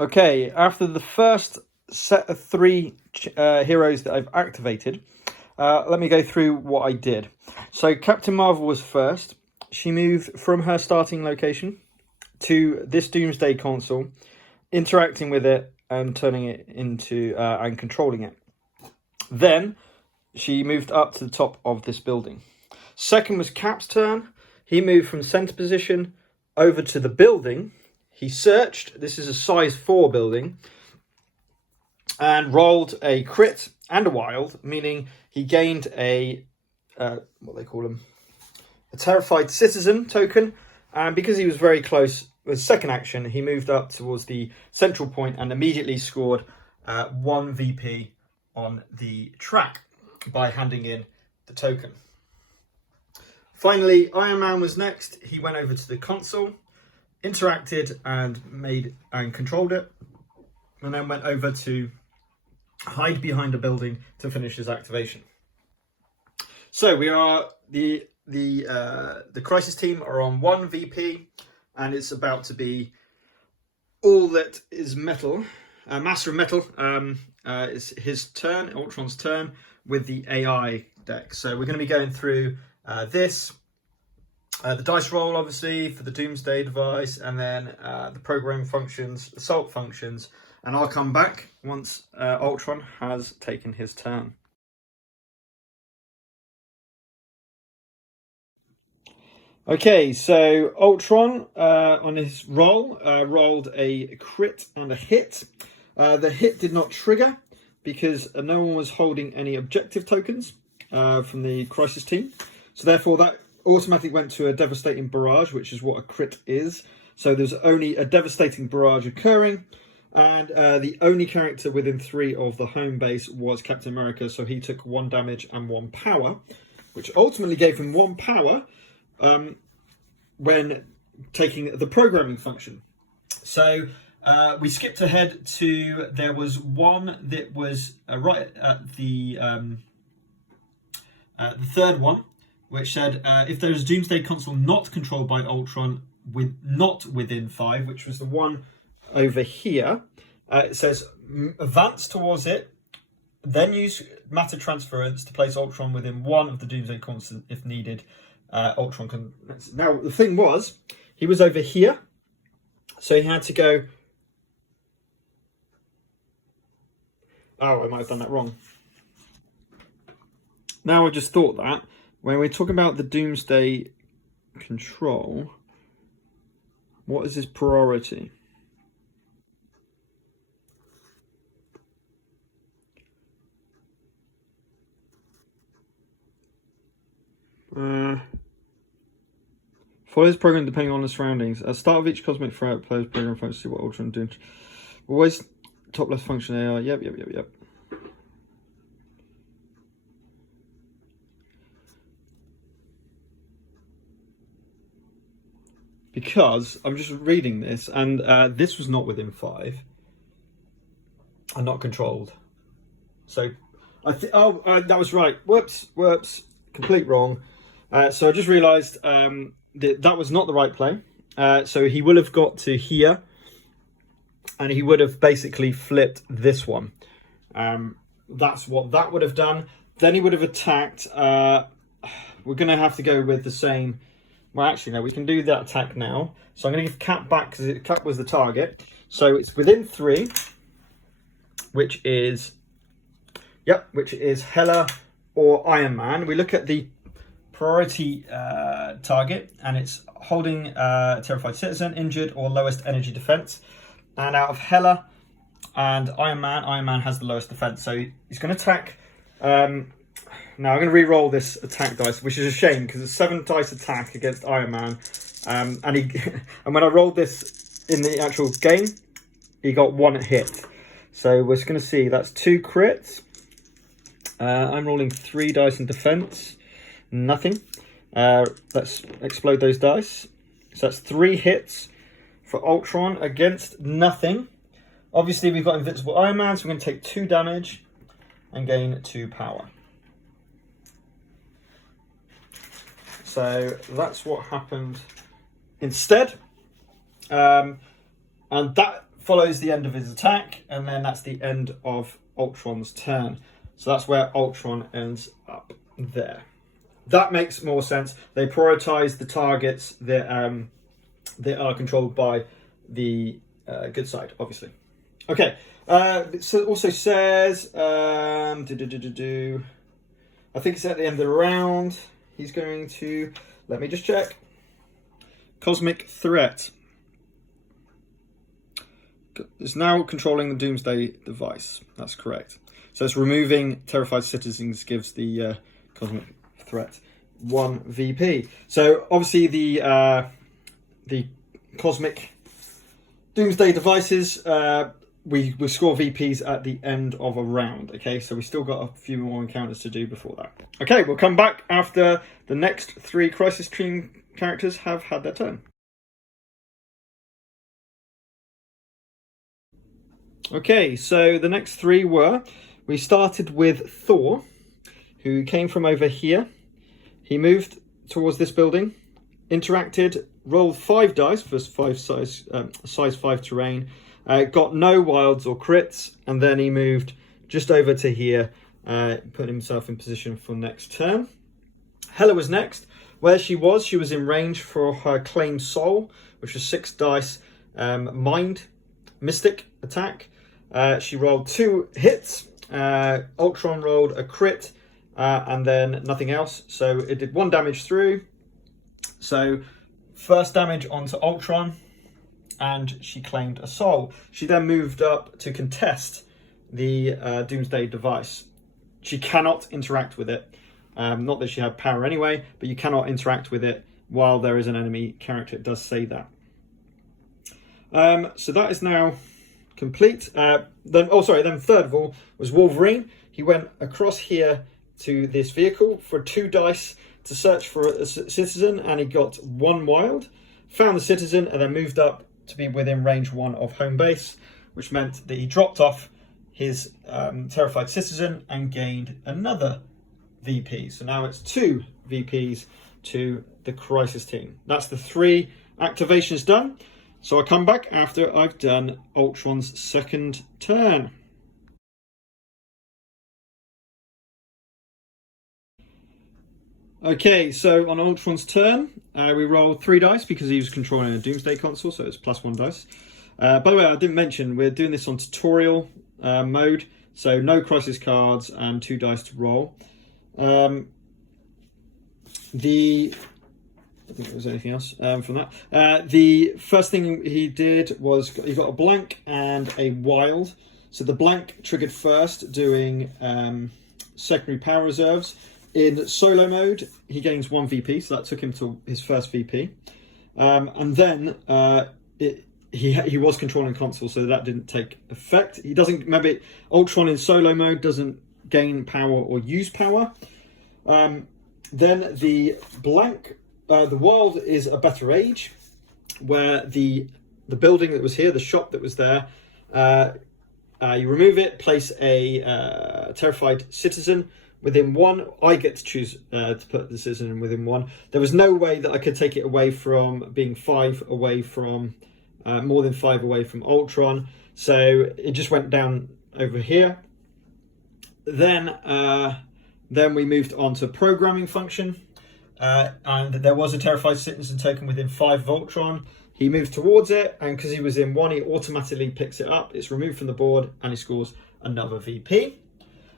Okay, after the first set of three heroes that I've activated, let me go through what I did. So Captain Marvel was first. She moved from her starting location to this Doomsday console, interacting with it and turning it into and controlling it. Then she moved up to the top of this building. Second was Cap's turn. He moved from center position over to the building. He searched, this is a size 4 building, and rolled a crit and a wild, meaning he gained a, what they call them, a terrified citizen token. And because he was very close with second action, he moved up towards the central point and immediately scored 1 VP on the track by handing in the token. Finally, Iron Man was next. He went over to the console, interacted and controlled it, and then went over to hide behind a building to finish his activation. So we are the Crisis team are on 1 VP, and it's about to be all that is metal, Master of Metal. It's his turn, Ultron's turn, with the AI deck. So we're going to be going through this. The dice roll, obviously, for the Doomsday device, and then the programming functions, assault functions, and I'll come back once Ultron has taken his turn. Okay, so Ultron on his roll rolled a crit and a hit. The hit did not trigger because no one was holding any objective tokens from the Crisis team, so therefore that automatically went to a devastating barrage, which is what a crit is. So there's only a devastating barrage occurring, and the only character within 3 of the home base was Captain America, so he took 1 damage and 1 power, which ultimately gave him 1 power when taking the programming function. So we skipped ahead to, there was one that was right at the third one, which said if there is a Doomsday console not controlled by Ultron not within 5, which was the one over here, it says advance towards it, then use matter transference to place Ultron within 1 of the Doomsday consoles if needed. Ultron can... Now, the thing was, he was over here, so he had to go... Oh, I might have done that wrong. Now I just thought that. When we're talking about the Doomsday control, what is his priority? Follows program depending on the surroundings. At the start of each cosmic threat, players program functions to see what Ultron doing. Always top left function AR. Yep. Because I'm just reading this, and this was not within 5 and not controlled. So I think, that was right. Whoops, complete wrong. So I just realised that was not the right play. So he would have got to here, and he would have basically flipped this one. That's what that would have done. Then he would have attacked. We're going to have to go with the same. Well, actually, no, we can do that attack now. So I'm going to give Cap back because Cap was the target. So it's within 3, which is Hela or Iron Man. We look at the priority target, and it's holding terrified citizen, injured, or lowest energy defense. And out of Hela and Iron Man has the lowest defense. So he's going to attack Now I'm going to re-roll this attack dice, which is a shame because it's 7 dice attack against Iron Man. And and when I rolled this in the actual game, he got 1 hit. So we're just going to see, that's 2 crits. I'm rolling 3 dice in defense. Nothing. Let's explode those dice. So that's 3 hits for Ultron against nothing. Obviously, we've got Invincible Iron Man, so we're going to take 2 damage and gain 2 power. So that's what happened instead. And that follows the end of his attack, and then that's the end of Ultron's turn. So that's where Ultron ends up there. That makes more sense. They prioritize the targets that are controlled by the good side, obviously. Okay, so it also says, I think it's at the end of the round. He's going to, let me just check. Cosmic Threat. It's now controlling the Doomsday device. That's correct. So it's removing terrified citizens gives the Cosmic Threat 1 VP. So obviously the Cosmic Doomsday devices, we score VPs at the end of a round. Okay, so we still got a few more encounters to do before that. Okay, we'll come back after the next 3 Crisis Team characters have had their turn. Okay, so the next 3 were, we started with Thor, who came from over here. He moved towards this building, interacted, rolled 5 dice for size 5 terrain, got no wilds or crits, and then he moved just over to here, putting himself in position for next turn. Hela was next. Where she was in range for her Claim Soul, which was 6 dice Mind Mystic attack. She rolled 2 hits. Ultron rolled a crit and then nothing else. So it did 1 damage through. So first damage onto Ultron, and she claimed a soul. She then moved up to contest the Doomsday device. She cannot interact with it. Not that she had power anyway, but you cannot interact with it while there is an enemy character. It does say that. So that is now complete. Then third of all was Wolverine. He went across here to this vehicle for 2 dice to search for a citizen, and he got 1 wild, found the citizen, and then moved up to be within range 1 of home base, which meant that he dropped off his terrified citizen and gained another VP. So now it's 2 VPs to the Crisis Team. That's the 3 activations done. So I'll come back after I've done Ultron's second turn. Okay, so on Ultron's turn, we rolled 3 dice because he was controlling a Doomsday console, so it's +1 dice. By the way, I didn't mention, we're doing this on tutorial mode, so no crisis cards and 2 dice to roll. I think there was anything else from that. The first thing he did was he got a blank and a wild. So the blank triggered first, doing secondary power reserves. In solo mode, he gains 1 VP, so that took him to his first VP. And then he was controlling console, so that didn't take effect. He doesn't, remember, Ultron in solo mode doesn't gain power or use power. Then the blank, the wild is a better age, where the building that was here, the shop that was there, you remove it, place a terrified citizen within 1. I get to choose to put the citizen within 1. There was no way that I could take it away from being 5 away from, more than 5 away from Ultron. So it just went down over here. Then we moved on to programming function. And there was a terrified citizen token within 5 of Ultron. He moved towards it, and because he was in 1, he automatically picks it up. It's removed from the board, and he scores another VP.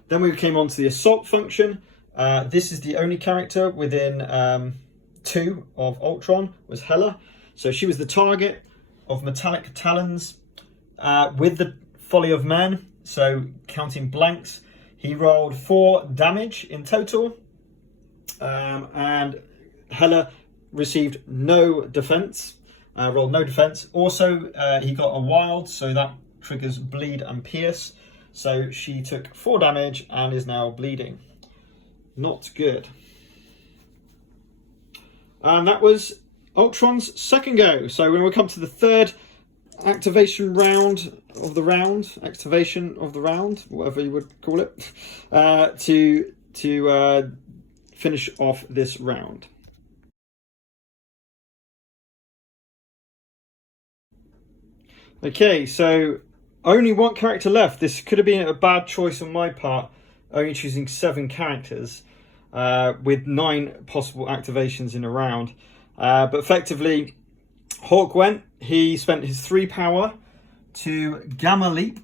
Then we came on to the assault function. This is the only character within 2 of Ultron, was Hela. So she was the target of metallic talons with the folly of man. So counting blanks, He rolled 4 damage in total, and Hela received no defense. Rolled no defense. Also, he got a wild, so that triggers bleed and pierce. So she took 4 damage and is now bleeding. Not good. And that was Ultron's second go. So when we come to the third activation of the round, whatever you would call it, to finish off this round. Okay, so only 1 character left. This could have been a bad choice on my part, only choosing 7 characters with 9 possible activations in a round. But effectively, Hawk went. He spent his 3 power to Gamma Leap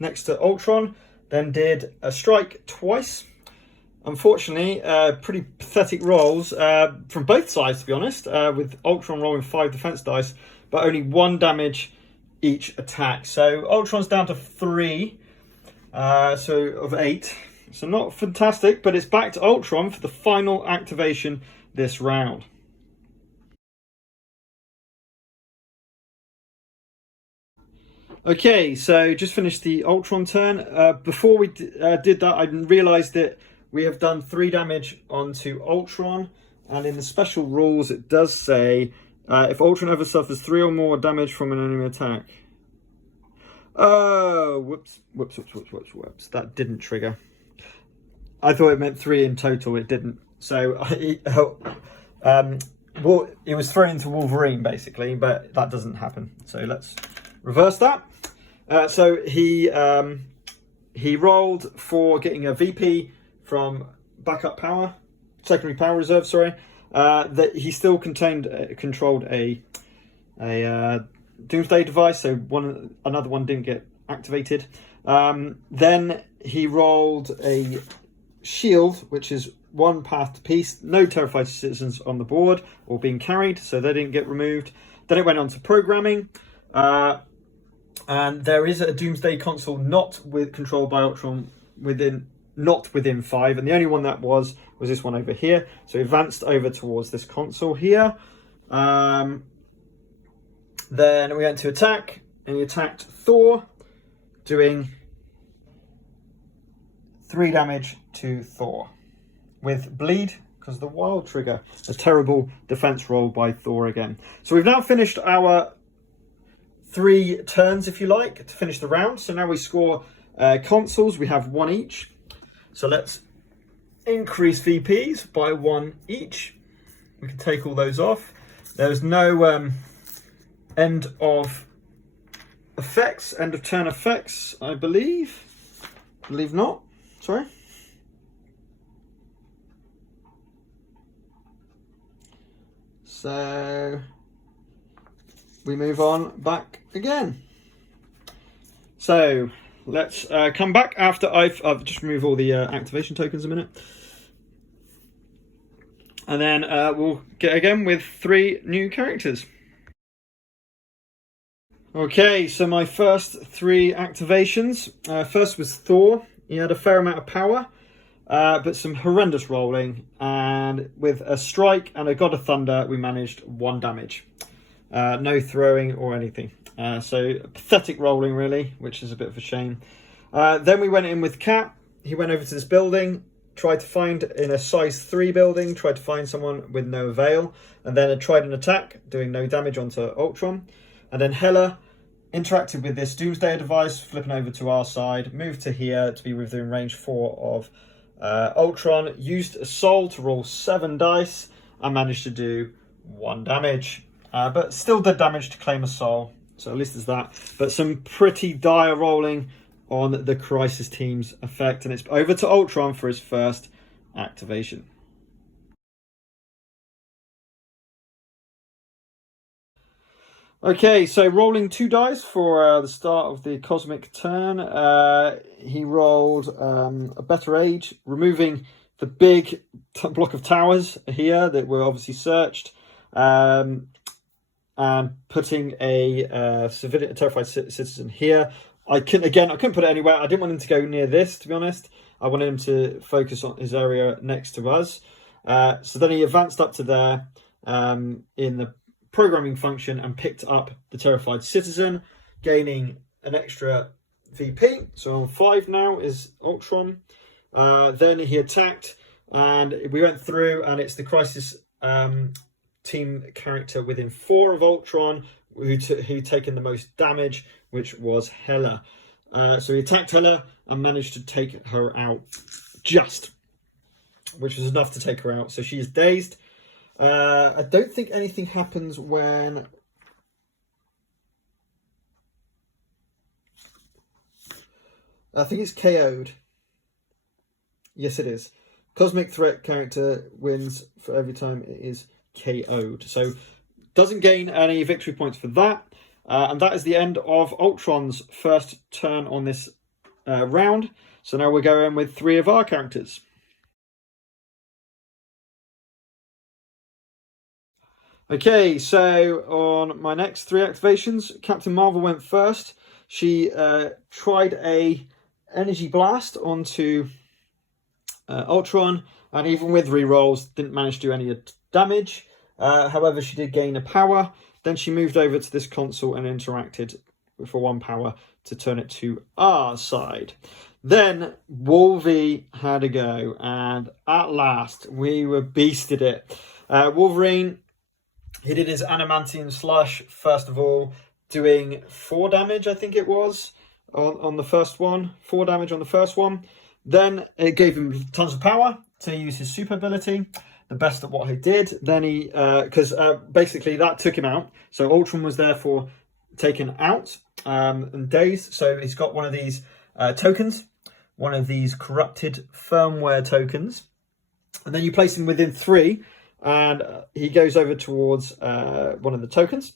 next to Ultron, then did a strike twice. Unfortunately, pretty pathetic rolls from both sides, to be honest, with Ultron rolling 5 defense dice, but only 1 damage each attack. So Ultron's down to 3, so of 8. So not fantastic, but it's back to Ultron for the final activation this round. Okay, so just finished the Ultron turn. Before we did that, I realised that we have done 3 damage onto Ultron, and in the special rules it does say if Ultron ever suffers 3 or more damage from an enemy attack. Oh, whoops. That didn't trigger. I thought it meant 3 in total. It didn't. So, well, it was thrown into Wolverine, basically, but that doesn't happen. So let's reverse that. So he rolled for getting a VP from backup power, secondary power reserve, sorry. That he still controlled a Doomsday device, so another one didn't get activated. Then he rolled a shield, which is 1 path to peace, no terrified citizens on the board or being carried, so they didn't get removed. Then it went on to programming, and there is a Doomsday console not controlled by Ultron not within 5, and the only one that was this one over here. So he advanced over towards this console here. Then we went to attack, and he attacked Thor, doing 3 damage to Thor with bleed because of the wild trigger. A terrible defense roll by Thor again. So we've now finished our 3 turns, if you like, to finish the round. So now we score consoles. We have 1 each. So let's increase VPs by 1 each. We can take all those off. There's no end of turn effects, I believe. Believe not. Sorry. So we move on back again. So let's come back after I've just removed all the activation tokens a minute. And then we'll get again with 3 new characters. Okay, so my first 3 activations. First was Thor. He had a fair amount of power, but some horrendous rolling. And with a strike and a God of Thunder, we managed 1 damage. No throwing or anything. So pathetic rolling, really, which is a bit of a shame. Then we went in with Cap. He went over to this building, tried to find, in a size 3 building, tried to find someone with no avail, and then tried an attack, doing no damage onto Ultron. And then Hela interacted with this Doomsday device, flipping over to our side, moved to here to be within range 4 of Ultron, used a soul to roll 7 dice, and managed to do 1 damage. But still did damage to claim a soul, so at least there's that. But some pretty dire rolling on the Crisis team's effect, and it's over to Ultron for his first activation. Okay, so rolling 2 dice for the start of the cosmic turn. He rolled a better age, removing the big block of towers here that were obviously searched, and putting a civilian, terrified citizen here. I couldn't put it anywhere. I didn't want him to go near this, to be honest. I wanted him to focus on his area next to us. So then he advanced up to there in the programming function and picked up the terrified citizen, gaining an extra VP. So on 5 now is Ultron. Then he attacked, and we went through, and it's the crisis team character within 4 of Ultron who taken the most damage, which was Hela. So he attacked Hela and managed to take her out which was enough to take her out. So she is dazed. I don't think anything happens when... I think it's KO'd. Yes, it is. Cosmic threat character wins for every time it is KO'd. So doesn't gain any victory points for that. And that is the end of Ultron's first turn on this round. So now we're going with 3 of our characters. Okay, so on my next 3 activations, Captain Marvel went first. She tried a energy blast onto Ultron, and even with rerolls, didn't manage to do any damage. However, she did gain a power. Then she moved over to this console and interacted for 1 power to turn it to our side. Then Wolvie had a go, and at last we were beasted it. Wolverine, he did his adamantium slash first of all, doing 4 damage, I think it was, on the first one. 4 damage on the first one. Then it gave him tons of power to use his super ability, the best at what he did. Then he, because basically that took him out. So Ultron was therefore taken out and dazed. So he's got one of these tokens, one of these corrupted firmware tokens. And then you place him within 3, and he goes over towards one of the tokens.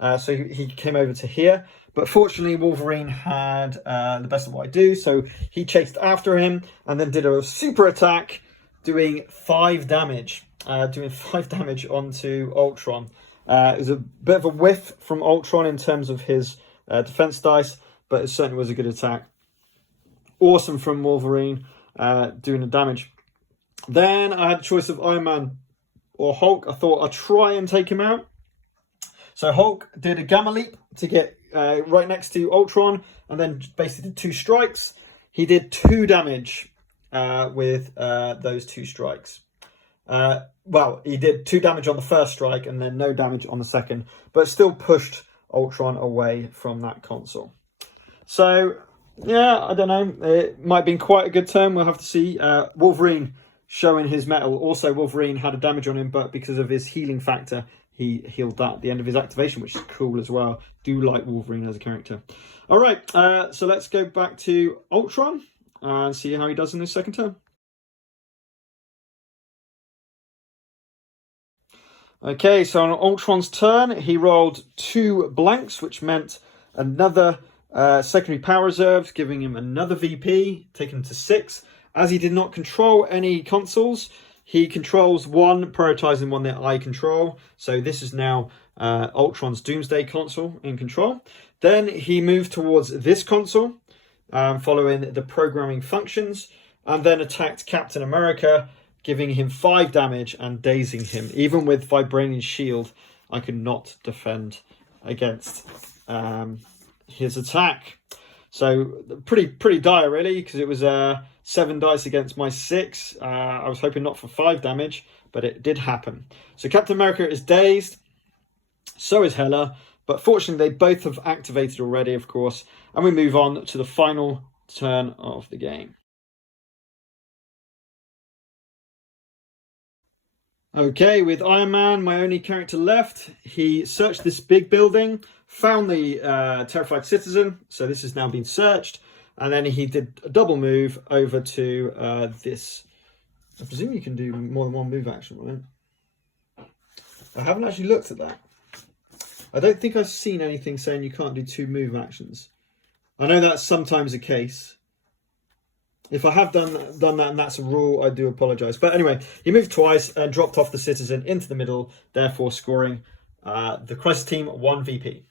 So he came over to here. But fortunately, Wolverine had the best of what I do. So he chased after him and then did a super attack, doing 5 damage. Onto Ultron. It was a bit of a whiff from Ultron in terms of his defense dice, but it certainly was a good attack. Awesome from Wolverine doing the damage. Then I had a choice of Iron Man or Hulk. I thought I'd try and take him out. So Hulk did a gamma leap to get right next to Ultron, and then basically did 2 strikes. He did 2 damage with those 2 strikes. Well, he did 2 damage on the first strike and then no damage on the second, but still pushed Ultron away from that console. So, yeah, I don't know. It might have been quite a good turn. We'll have to see. Wolverine showing his mettle. Also, Wolverine had a damage on him, but because of his healing factor, he healed that at the end of his activation, which is cool as well. Do like Wolverine as a character. All right, so let's go back to Ultron and see how he does in his second turn. Okay, so on Ultron's turn, he rolled 2 blanks, which meant another secondary power reserves, giving him another VP, taking him to 6. As he did not control any consoles, he controls 1, prioritizing 1 that I control. So this is now Ultron's Doomsday console in control. Then he moved towards this console, following the programming functions, and then attacked Captain America, giving him 5 damage and dazing him. Even with Vibranium Shield, I could not defend against his attack. So pretty dire, really, because it was 7 dice against my 6. I was hoping not for 5 damage, but it did happen. So Captain America is dazed. So is Hela. But fortunately, they both have activated already, of course. And we move on to the final turn of the game. Okay, with Iron Man, my only character left, he searched this big building, found the terrified citizen, so this has now been searched, and then he did a double move over to this. I presume you can do more than 1 move action, right? I haven't actually looked at that. I don't think I've seen anything saying you can't do 2 move actions. I know that's sometimes the case. If I have done that and that's a rule, I do apologise. But anyway, he moved twice and dropped off the citizen into the middle, therefore scoring the crisis team 1 VP.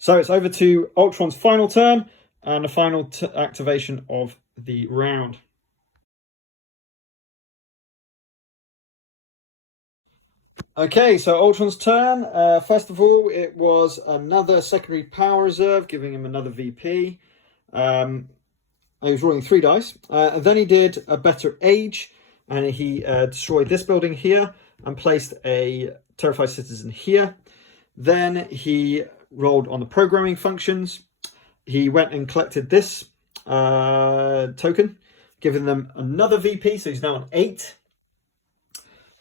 So it's over to Ultron's final turn and the final activation of the round. Okay, so Ultron's turn. First of all, it was another secondary power reserve, giving him another VP. He was rolling 3 dice. And then he did a better age, and he destroyed this building here and placed a terrified citizen here. Then he rolled on the programming functions. He went and collected this token, giving them another VP, so he's now on 8.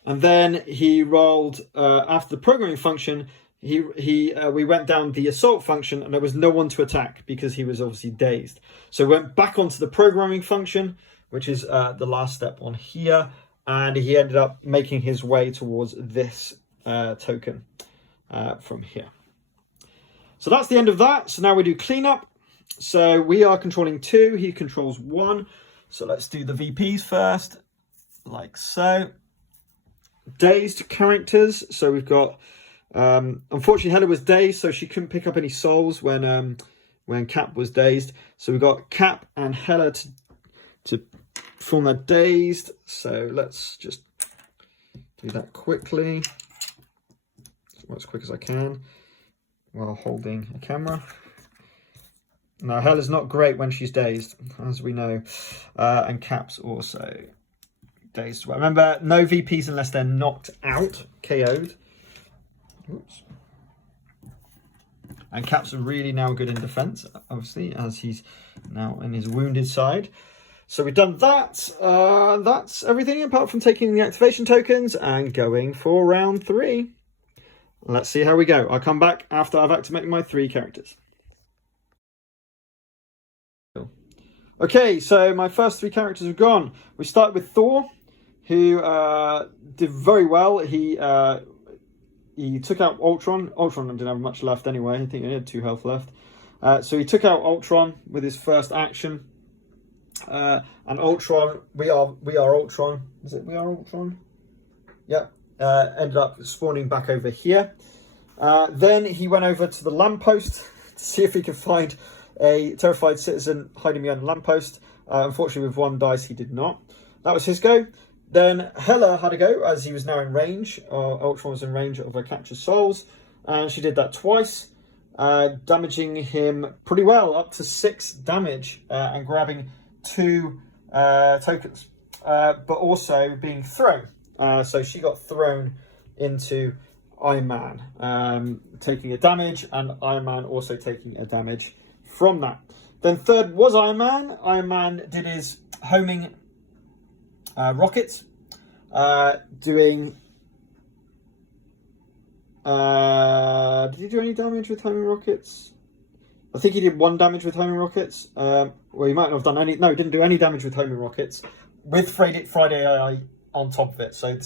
And then he rolled after the programming function. We went down the assault function, and there was no one to attack because he was obviously dazed. So we went back onto the programming function, which is the last step on here, and he ended up making his way towards this token from here. So that's the end of that. So now we do cleanup. So we are controlling 2. He controls 1. So let's do the VPs first, like so. Dazed characters. So we've got, unfortunately, Hela was dazed, so she couldn't pick up any souls when Cap was dazed. So we've got Cap and Hela to form that dazed. So let's just do that quickly, as quick as I can, while holding a camera. Now, Hela's not great when she's dazed, as we know, and Cap's also dazed. Well, remember, no VPs unless they're knocked out, KO'd. Oops. And Cap's really now good in defense, obviously, as he's now in his wounded side. So we've done that. That's everything apart from taking the activation tokens and going for round 3. Let's see how we go. I'll come back after I've activated my 3 characters. Okay, so my first 3 characters have gone. We start with Thor, who did very well. He took out Ultron. Ultron didn't have much left anyway. I think he had 2 health left. So he took out Ultron with his first action. And Ultron, we are Ultron. Is it we are Ultron? Yep. Ended up spawning back over here. Then he went over to the lamppost to see if he could find a terrified citizen hiding behind a lamppost. Unfortunately, with 1 dice, he did not. That was his go. Then Hela had a go, as he was now in range. Ultron was in range of her captured souls, and she did that twice, damaging him pretty well, up to 6 damage, and grabbing 2 tokens, but also being thrown. So she got thrown into Iron Man, taking a damage, and Iron Man also taking a damage from that. Then third was Iron Man. Iron Man did his homing rockets, doing... did he do any damage with homing rockets? I think he did 1 damage with homing rockets. Well, he might not have done any... No, he didn't do any damage with homing rockets, with Friday AI on top of it. So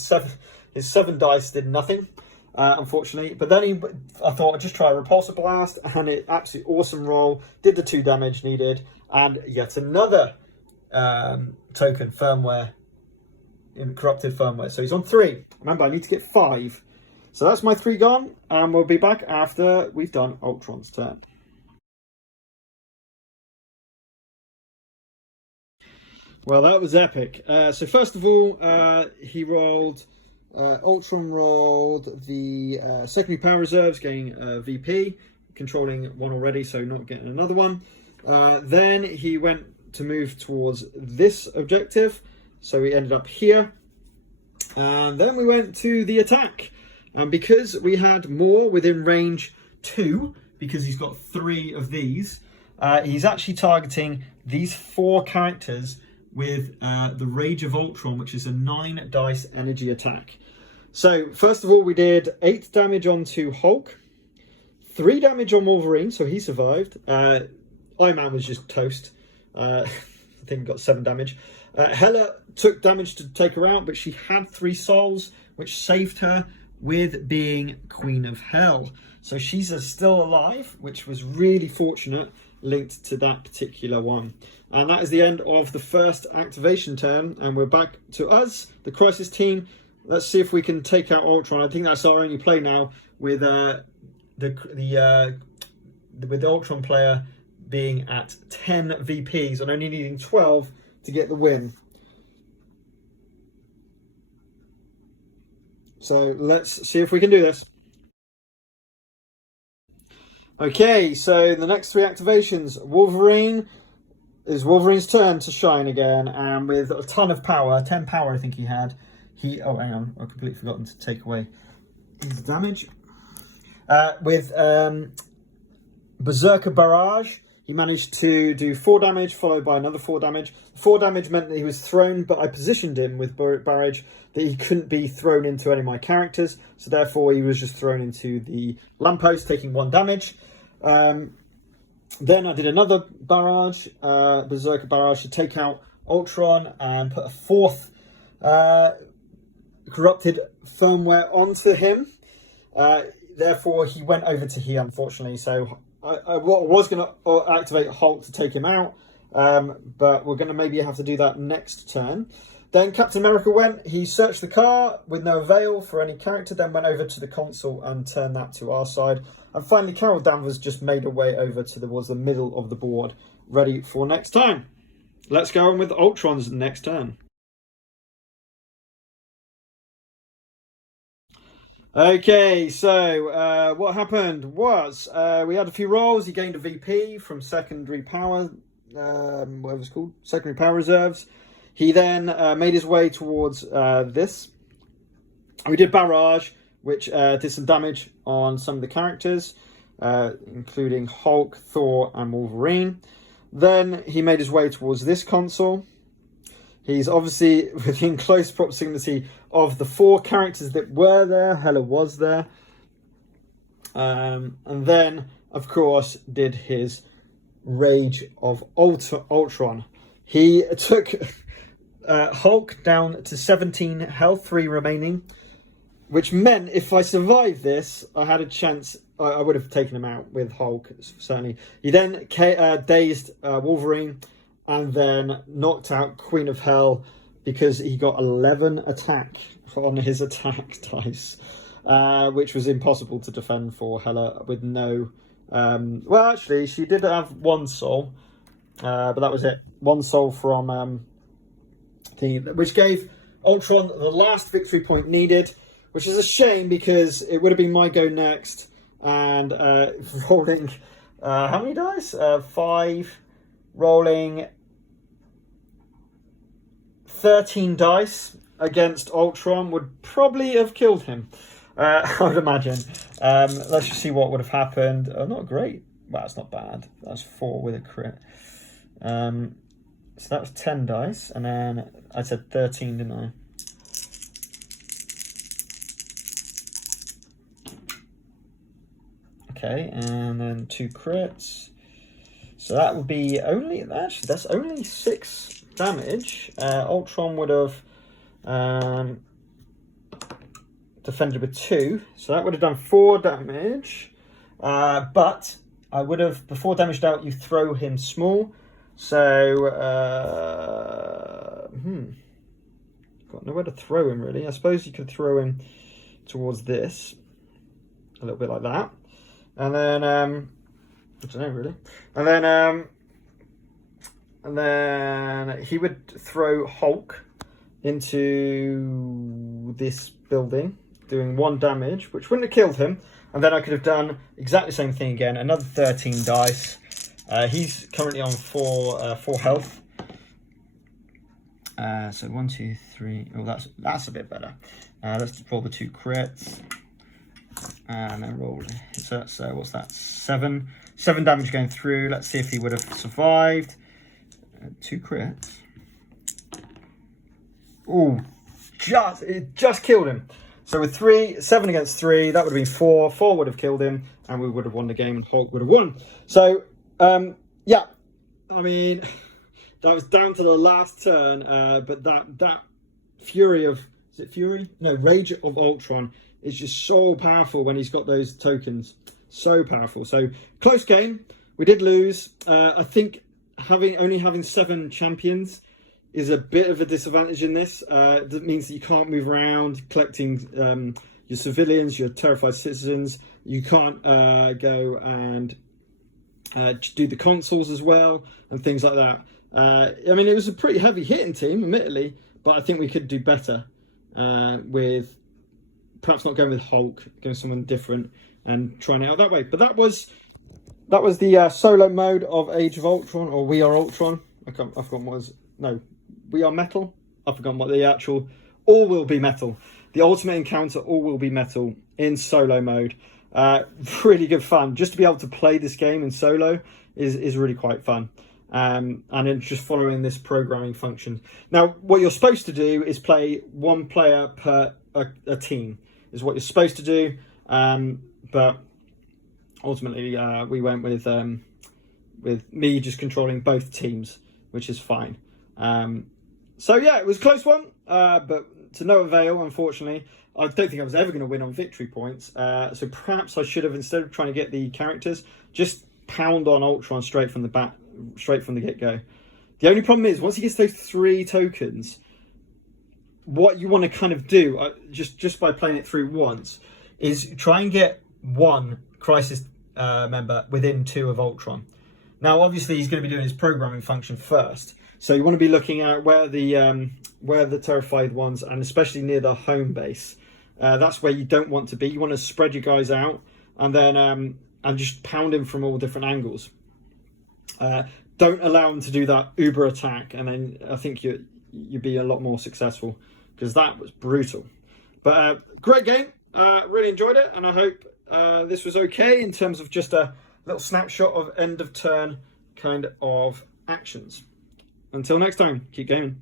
his 7 dice did nothing, unfortunately. But then I thought I'd just try a repulsor blast, and it absolutely awesome roll. Did the 2 damage needed, and yet another token, firmware, corrupted firmware. So he's on 3. Remember, I need to get 5. So that's my 3 gone, and we'll be back after we've done Ultron's turn. Well, that was epic. So first of all, he rolled... Ultron rolled the secondary power reserves, getting VP, controlling 1 already, so not getting another one. Then he went to move towards this objective, so we ended up here. And then we went to the attack. And because we had more within range 2, because he's got 3 of these, he's actually targeting these 4 characters with the Rage of Ultron, which is a 9 dice energy attack. So first of all, we did 8 damage onto Hulk, 3 damage on Wolverine, so he survived. Iron Man was just toast. I think he got 7 damage. Hela took damage to take her out, but she had 3 souls, which saved her with being Queen of Hell. So she's still alive, which was really fortunate, linked to that particular one. And that is the end of the first activation turn, and we're back to us, the Crisis team. Let's see if we can take out Ultron. I think that's our only play now, with the Ultron player being at 10 VPs and only needing 12 to get the win. So let's see if we can do this. Okay, so the next three activations, Wolverine. It's Wolverine's turn to shine again, and with a ton of power, 10 power I think he had. Oh, hang on, I've completely forgotten to take away his damage. With Berserker Barrage, he managed to do 4 damage, followed by another 4 damage. 4 damage meant that he was thrown, but I positioned him with Barrage that he couldn't be thrown into any of my characters, so therefore he was just thrown into the lamppost, taking 1 damage. Then I did another barrage, Berserker Barrage, to take out Ultron and put a 4th corrupted firmware onto him. Therefore, he went over to here, unfortunately. So I was going to activate Hulk to take him out, but we're going to maybe have to do that next turn. Then Captain America went, he searched the car with no avail for any character, then went over to the console and turned that to our side. And finally, Carol Danvers just made her way over towards the middle of the board, ready for next time. Let's go on with Ultron's next turn. Okay, so what happened was we had a few rolls. He gained a VP from secondary power, whatever it's called, secondary power reserves. He then made his way towards this. We did Barrage, which did some damage on some of the characters, including Hulk, Thor, and Wolverine. Then he made his way towards this console. He's obviously within close proximity of the 4 characters that were there. Hela was there. And then, of course, did his Rage of Ultron. He took Hulk down to 17 health, 3 remaining, which meant if I survived this, I had a chance. I would have taken him out with Hulk, certainly. He then dazed Wolverine and then knocked out Queen of Hell because he got 11 attack on his attack dice, which was impossible to defend for Hela with no... well, actually, she did have 1 soul, but that was it. 1 soul from... which gave Ultron the last victory point needed, which is a shame because it would have been my go next. And rolling... how many dice? 5... rolling 13 dice against Ultron would probably have killed him, I would imagine. Let's just see what would have happened. Oh, not great. Well, that's not bad. That's 4 with a crit. So that was 10 dice, and then I said 13, didn't I? Okay, and then 2 crits. So that would be only, actually, that's only 6 damage. Ultron would have defended with 2, so that would have done 4 damage. But I would have, before damage dealt, you throw him small. So, got nowhere to throw him, really. I suppose you could throw him towards this, a little bit like that. And then, I don't know, really. And then he would throw Hulk into this building, doing 1 damage, which wouldn't have killed him. And then I could have done exactly the same thing again, another 13 dice. He's currently on 4 health. So 1, 2, 3. Oh, that's a bit better. Let's roll the 2 crits. And then roll. So what's that? 7 damage going through. Let's see if he would have survived. 2 crits. Oh, it just killed him. So with 7 against 3, that would have been 4. 4 would have killed him, and we would have won the game, and Hulk would have won. So yeah, I mean, that was down to the last turn. But that Fury of, is it Fury? No, Rage of Ultron is just so powerful when he's got those tokens. So powerful. So close game. We did lose. I think only having 7 champions is a bit of a disadvantage in this. That means that you can't move around collecting your civilians, your terrified citizens. You can't go and do the consoles as well and things like that. I mean, it was a pretty heavy hitting team, admittedly, but I think we could do better with perhaps not going with Hulk, going with someone different and trying it out that way. But that was the solo mode of Age of Ultron, or We Are Ultron. I've forgotten what was, no, We Are Metal. I've forgotten what the actual, All Will Be Metal. The ultimate encounter, All Will Be Metal, in solo mode. Really good fun. Just to be able to play this game in solo is really quite fun. And then just following this programming function. Now, what you're supposed to do is play one player per a team, is what you're supposed to do. But ultimately, we went with me just controlling both teams, which is fine. So yeah, it was a close one, but to no avail, unfortunately. I don't think I was ever going to win on victory points. So perhaps I should have, instead of trying to get the characters, just pound on Ultron straight from the get-go. The only problem is, once he gets those 3 tokens, what you want to kind of do, just by playing it through once, is try and get 1 Crisis member within 2 of Ultron. Now, obviously, he's going to be doing his programming function first, so you want to be looking at where the terrified ones, and especially near the home base. That's where you don't want to be. You want to spread your guys out, and then and just pound him from all different angles. Don't allow him to do that uber attack, and then I think you'd be a lot more successful, because that was brutal. But great game. Really enjoyed it, and I hope this was okay in terms of just a little snapshot of end of turn kind of actions. Until next time, keep gaming.